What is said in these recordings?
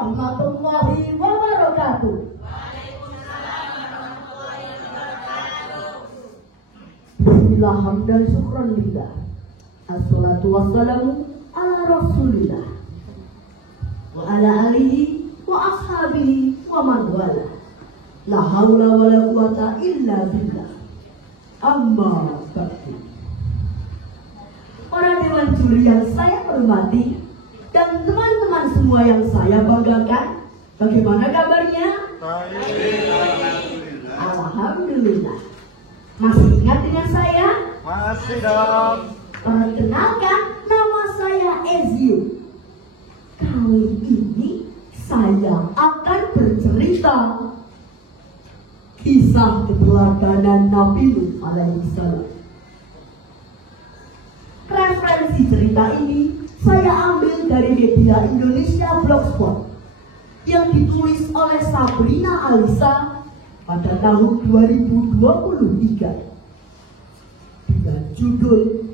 warahmatullahi wabarakatuh. Bismillah hamdan syukran lillah. Assalatu wassalamu ala rasulillah wa ala alihi wa ashabihi wa man wala. La haula wa la quwata illa billah. Amma ba'du. Para dewan juri yang saya hormati dan teman-teman semua yang saya banggakan, bagaimana kabarnya? Alhamdulillah. Masih ingat dengan saya? Masih dong. Perkenalkan, nama saya Ezio. Kali ini saya akan bercerita kisah keteladanan Nabi Nuh alaihissalam. Referensi cerita ini saya ambil dari media Indonesia Blogspot yang ditulis oleh Sabrina Alisa pada tahun 2023 dengan judul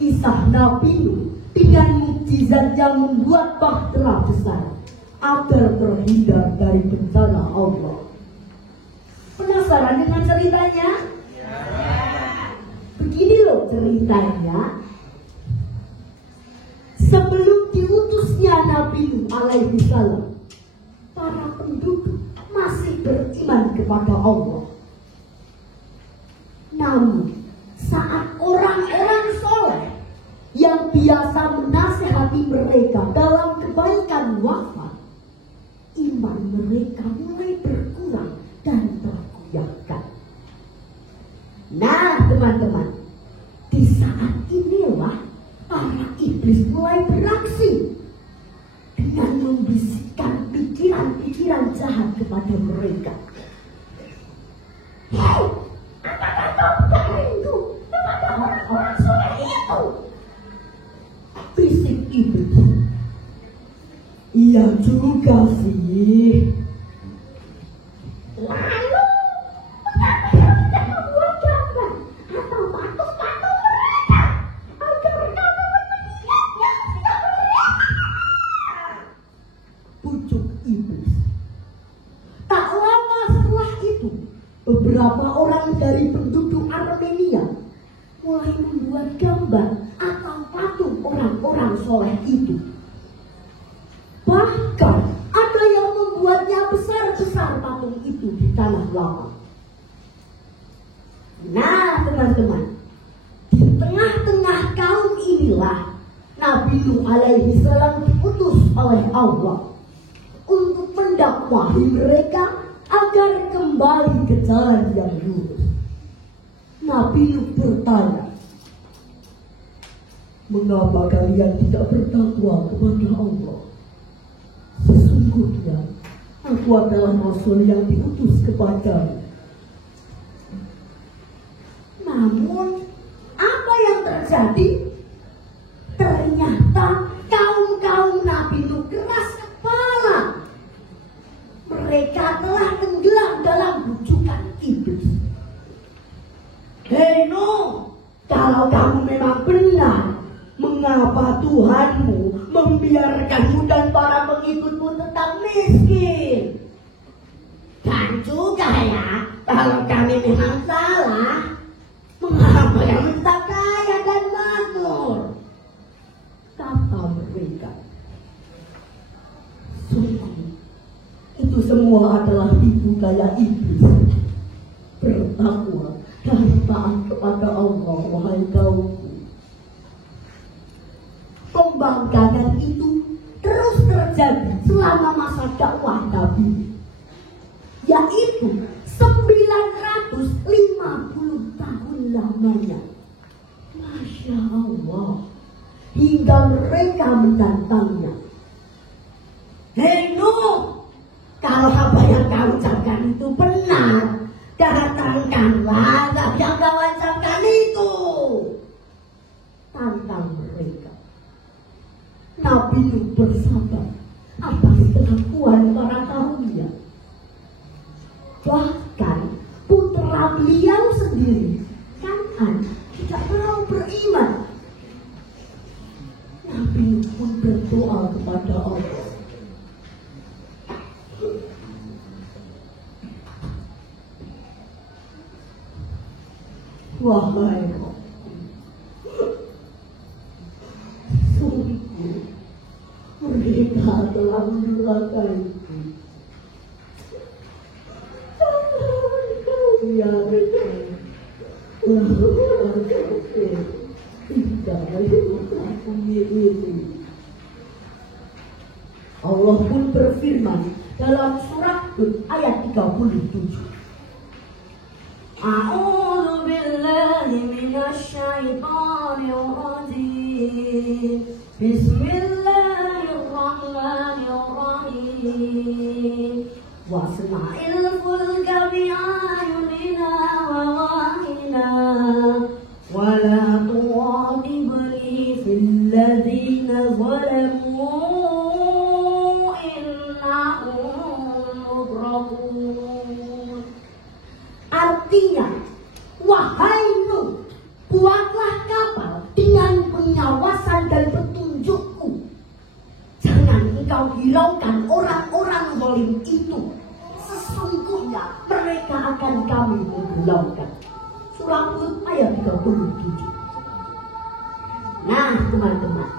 Kisah Nabi Nuh dengan mukjizat yang membuat bahtera besar agar terhindar dari bencana Allah. Penasaran dengan ceritanya? Begini loh ceritanya. Sebelum diutusnya Nabi Nuh alaihissalam, para penduduk masih beriman kepada Allah. Namun, saat orang-orang soleh yang biasa menasihati mereka dalam kebaikan wafat, iman mereka mulai berkurang dan tergoyahkan. Nah, teman-teman, di saat inilah para iblis mulai beraksi dengan membisikkan pikiran-pikiran jahat kepada mereka. Hei, apakah kau berindu kepada orang-orang soleh itu? Bisik iblis. Iya juga sih. Lalu, mengapa tidak membuat gambar atau patung-patung mereka agar kamu melihatnya setiap mereka? Pucuk iblis. Tak lama setelah itu, beberapa orang dari penduduk Armenia mulai membuat gambar atau patung orang-orang soleh itu. Bahkan ada yang membuatnya besar-besar patung itu di tanah lapang. Nah, teman-teman, di tengah-tengah kaum inilah Nabi Nuh alaihissalam diutus oleh Allah untuk mendakwahi mereka agar kembali ke jalan yang lurus. Nabi Nuh bertanya, mengapa kalian tidak bertakwa kepada Allah? Sesungguhnya aku adalah Rasul yang diutus kepadamu. Namun apa yang terjadi? Ternyata kaum Nabi Nuh keras kepala. Mereka telah tenggelam dalam bujukan iblis. Hei Nuh, kalau kamu memang benar, mengapa Tuhanmu membiarkanmu dan para pengikutmu tetap miskin? Dan juga ya, kalau kami memang salah, mengapa kami tetap kaya dan makmur? Kata mereka. Sungguh, itu semua adalah tipu daya iblis. Bertakwa dan taat kepada Allah, wahai kaumku. Pembangkangan itu terus terjadi selama masa dakwah Nabi, yaitu 950 tahun lamanya. Masya Allah, hingga mereka menantangnya. Hei Nuh, kalau apa yang kau ucapkan itu benar, datangkanlah azab yang kau ucapkan itu. Tantang mereka. Nabi Nuh bersabar atas pengakuan para kaumnya. Bahkan putra beliau sendiri, Kan'an, tidak mau beriman. Nabi Nuh pun berdoa kepada Allah. Wahai sungguh mereka telah mendurhakaiku. Jangan kau biarkan Allah pun berfirman dalam surat Hud ayat 37. A'udzu billahi minasy syaithanir rajim. Bismillahirrahmanirrahim. Wasna'il fulka bi'ayunina wa wahina wa la tu'adibni fil ladzina zalamu innahum mughraqun. Artinya, wahai Nuh, buatlah kapal dengan pengawasan dan petunjukku. Jangan engkau hiraukan orang-orang zalim itu. Sesungguhnya mereka akan kami tenggelamkan. Surah Hud ayat 37. Nah teman-teman,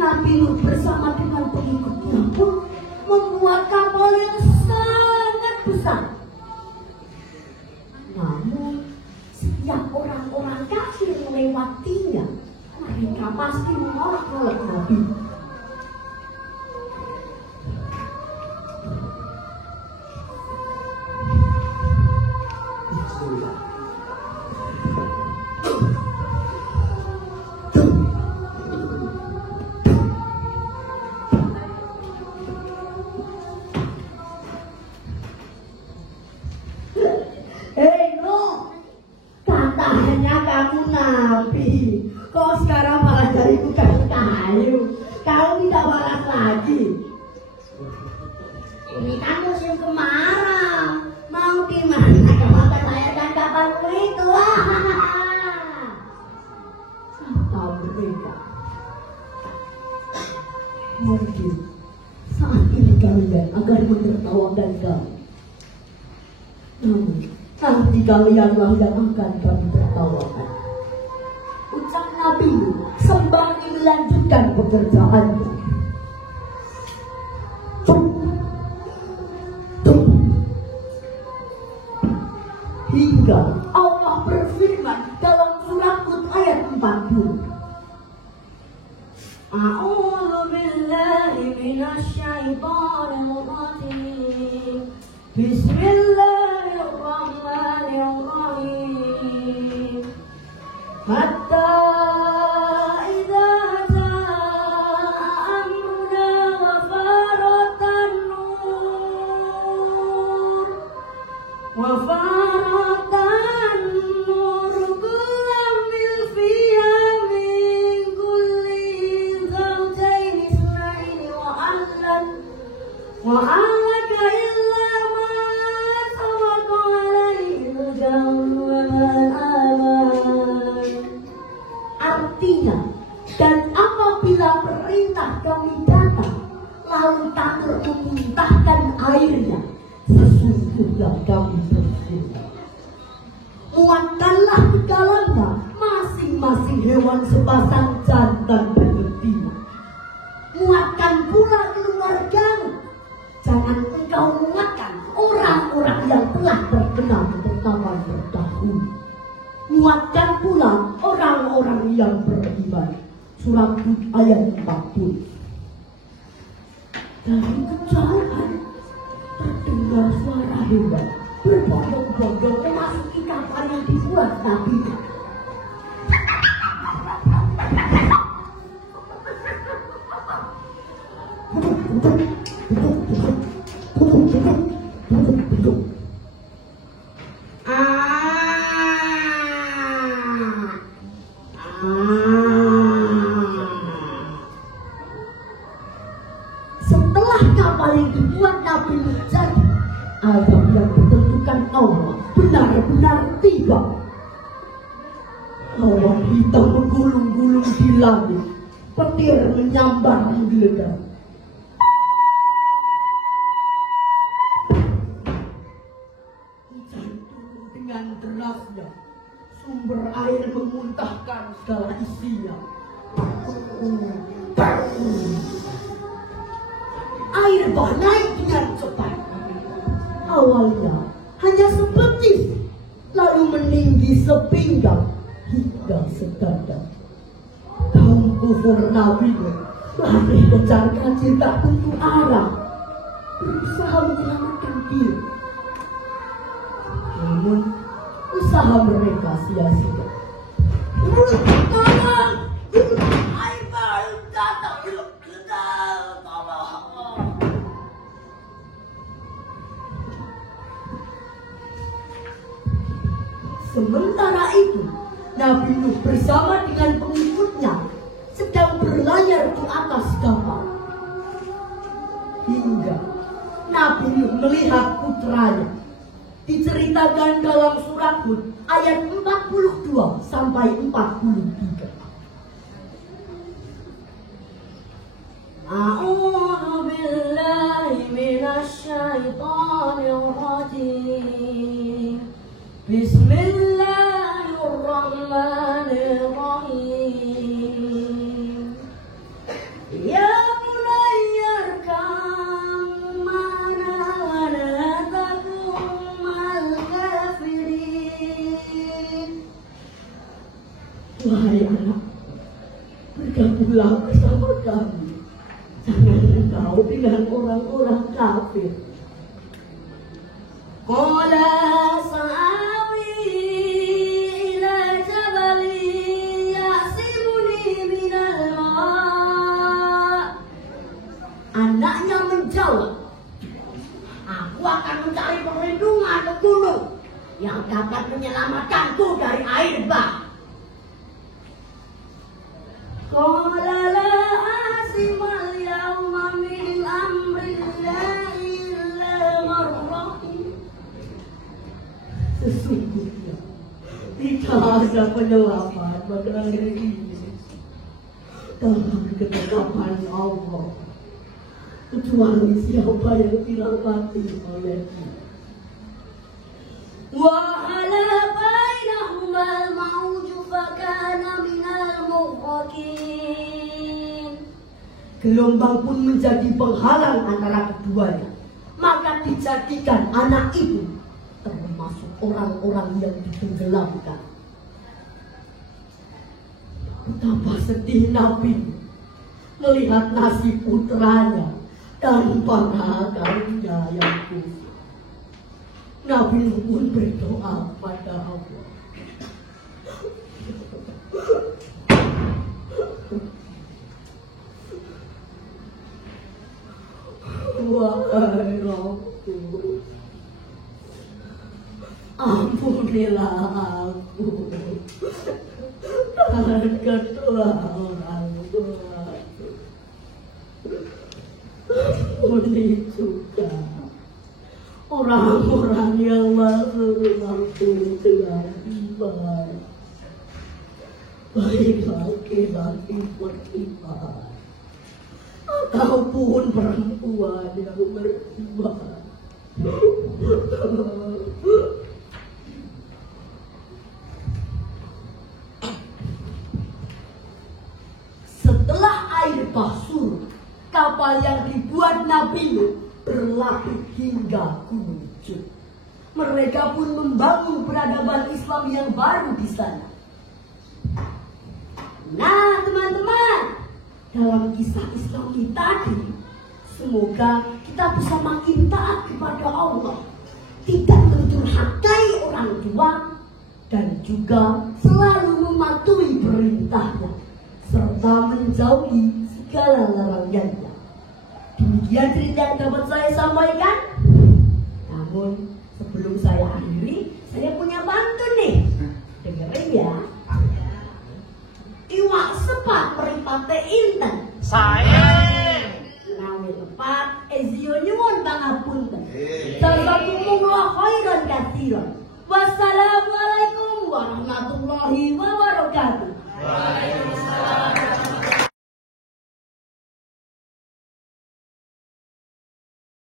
Nabi Nuh bersama dengan pengikutnya pun membuat kapal yang sangat besar. Namun setiap orang-orang kafir melewatinya, mereka pasti menolak Nabi. Kok sekarang malah jadi bukan kayu? Kau tidak waras lagi. Ini kan musim kemarau. Mau di mana kamu berlayarkan kapalmu itu? Kata mereka, mungkin saat ini kalian akan menertawakan kami. Namun nanti kalianlah yang akan kami tertawakan. Ucap Nabi sembari melanjutkan pekerjaannya. Hingga Allah berfirman dalam surat Hud ayat 40. A'udzu billahi minasy syaithanir rajim. Bismillahirrahmanirrahim. Hatta idza jaa amruna wa faratan nur kullamil fiha min kulli zawjayn ithnaini wa ahlaka illa ma sabaqa alaihi al-qawlu wa man aman. Artinya, dan apabila perintah kami datang, lalu tanur memuntahkan airnya, sesungguhnya kami berfirman, muatkanlah di dalamnya masing-masing hewan sepasang jantan dan betina. Muatkan pula keluargamu. Jangan engkau muatkan orang-orang yang telah terkena ketetapan terdahulu. Muatkan pula orang-orang yang beriman. Surat Hud ayat 40. Dari kejauhan terdengar suara hewan berbondong-bondong memasuki kapal yang dibuat Nabi. Setelah kapal yang dibuat Nabi menjadi, azab yang ditentukan Allah benar-benar tiba. Awan hitam menggulung-gulung di langit, petir menyambar menggelegar. Hujan turun dengan derasnya, sumber air memuntahkan segala isinya. Air bah naik dengan cepat. Awalnya hanya sepetis, lalu meninggi sepinggang hingga sedada. Kaum kufur Nabi lari kejar kacir tak tentu arah, berusaha menyelamatkan diri. Namun usaha mereka sia-sia. Tolong! Air baru datang! Sementara itu, Nabi Nuh bersama dengan pengikutnya sedang berlayar di atas kapal. Hingga Nabi Nuh melihat putranya. Diceritakan dalam surat Hud ayat 42 sampai 43. A'udzu billahi minasy syaithanir rajim. Bismillahirrahmanirrahim. Ya bunayya arkam ma'ana wa la takun ma'al kafirin. Wahai anak, bergabunglah bersama kami. Jangan engkau dengan orang-orang kafir. Qala sa'awi ila jabali ya'simuni minal ma'. Anaknya menjawab, aku akan mencari perlindungan ke gunung yang dapat menyelamatkanku dari air bah. Qala la asimal yawma min amrillahi illa man rahim. Sesungguhnya tidak ada penyelamat pada hari ini dalam ketetapan Allah kecuali siapa yang dirahmati olehnya. Wa hala bainahuma al-mawju fakana minal mughraqin. Gelombang pun menjadi penghalang antara keduanya, maka dijadikan anak itu termasuk orang-orang yang ditenggelamkan. Betapa sedih Nabi melihat nasib putranya dan para kaumnya yang kufur. Nabi pun berdoa pada Allah. Wahai Rabbku, ampunilah aku dan kedua orang tuaku. Ampuni juga orang-orang yang masuk rumahku dengan iman, baik laki-laki beriman ataupun perempuan yang beriman. Setelah air bah surut, kapal yang dibuat Nabi Nuh berlari hingga Gunung Jud. Mereka pun membangun peradaban Islam yang baru di sana. Nah teman-teman, dalam kisah Islam kita tadi, semoga kita bisa makin taat kepada Allah, tidak mendurhakai orang tua, dan juga selalu mematuhi perintahnya, serta menjauhi segala larangannya. Demikian cerita yang dapat saya sampaikan. Namun sebelum saya akhiri, saya punya pantun nih. Dengerin ya. Iwak sepat meripate inten. Saya. Nawi lepat ezio nyuwun pangapunten. Jazakumullah khairan katsiran. Wassalamualaikum warahmatullahi wabarakatuh.